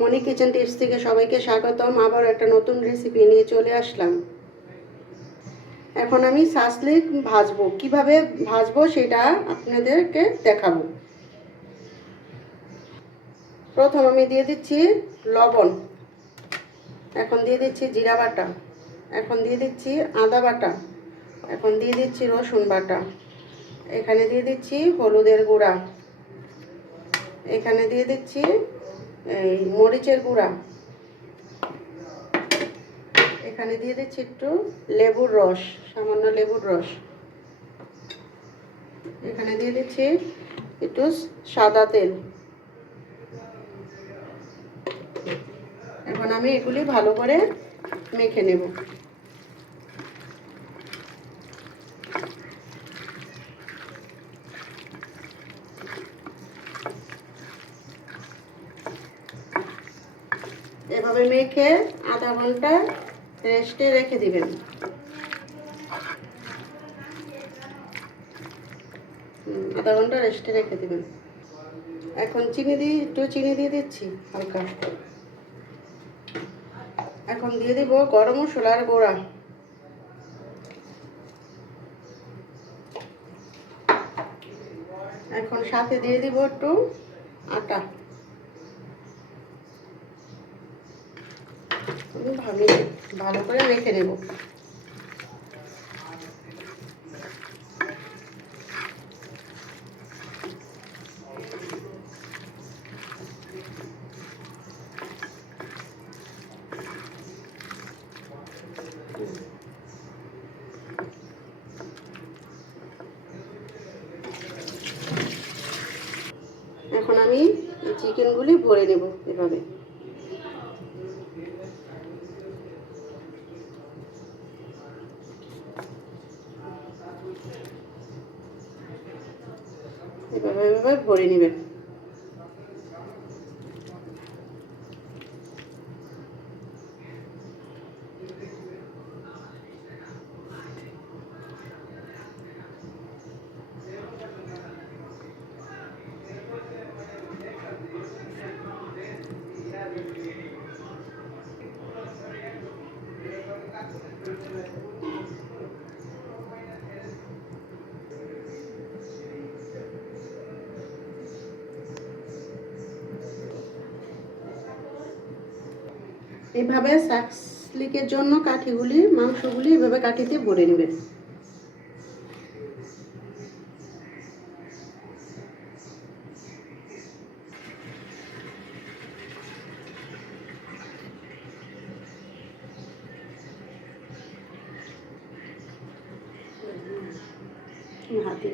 মনি kitchen tips থেকে সবাইকে স্বাগতম। আবার একটা নতুন রেসিপি নিয়ে চলে আসলাম। এখন আমি সাসলিক ভাজবো, কিভাবে ভাজবো সেটা আপনাদেরকে দেখাবো। প্রথম আমি দিয়ে দিচ্ছি লবণ, এখন দিয়ে দিচ্ছি জিরা বাটা, এখন দিয়ে দিচ্ছি আদা বাটা, এখন দিয়ে দিচ্ছি রসুন বাটা, এখানে দিয়ে দিচ্ছি হলুদের গুঁড়া, এখানে দিয়ে দিচ্ছি এই মরিচের গুঁড়া, এখানে দিয়ে দিচ্ছি একটু লেবুর রস, সামান্য লেবুর রস, এখানে দিয়ে দিচ্ছি একটু সাদা তেল। এখন আমি এগুলি ভালো করে মেখে নেব। এভাবে মেখে আধা ঘন্টা রেস্টে রেখে দিবেন। আধা ঘন্টা রেস্টে রেখে দিবেন। এখন একটু চিনি দিয়ে দিচ্ছি হালকা। এখন দিয়ে দিব গরম মশলার গুঁড়া, এখন সাথে দিয়ে দিব একটু আটা। ভালো করে মেখে নেব। এখন আমি এই চিকেনগুলি ভরে নেব এভাবে। এভাবে ভরে নেবেন। এভাবে সাসলিকের জন্য মাংসগুলি এভাবে কাঠিতে ভরে নেবেন। হাতে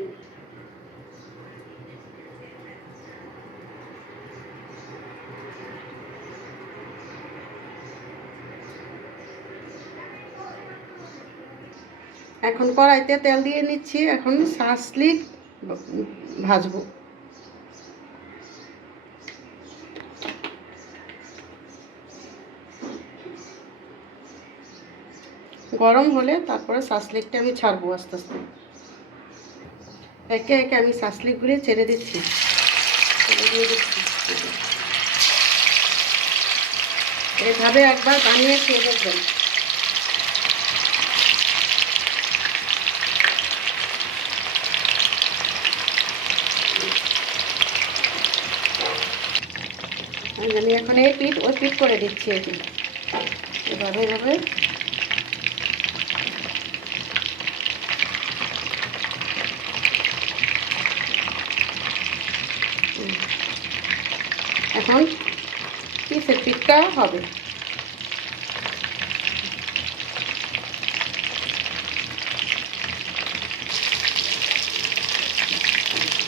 এখন কড়াইতে তেল দিয়ে নিচ্ছি। এখন সাসলিক ভাজবো। গরম হলে তারপরে সাসলিকটা আমি ছাড়বো আস্তে আস্তে। একে একে আমি সাসলিকগুলি ছেড়ে দিচ্ছি। এভাবে একবার বানিয়ে খেয়ে দেখবেন। আমি এখন এই পিঠ ওই পিঠ করে দিচ্ছি। এভাবে এভাবে এখন পিসের পিঠটা হবে।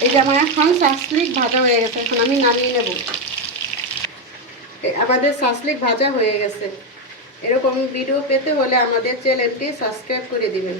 এই যে আমার এখন সাসলিক ভাজা হয়ে গেছে, এখন আমি নামিয়ে নেব। আমাদের সাসলিক ভাজা হয়ে গেছে। এরকম ভিডিও পেতে হলে আমাদের চ্যানেলটি সাবস্ক্রাইব করে দিবেন।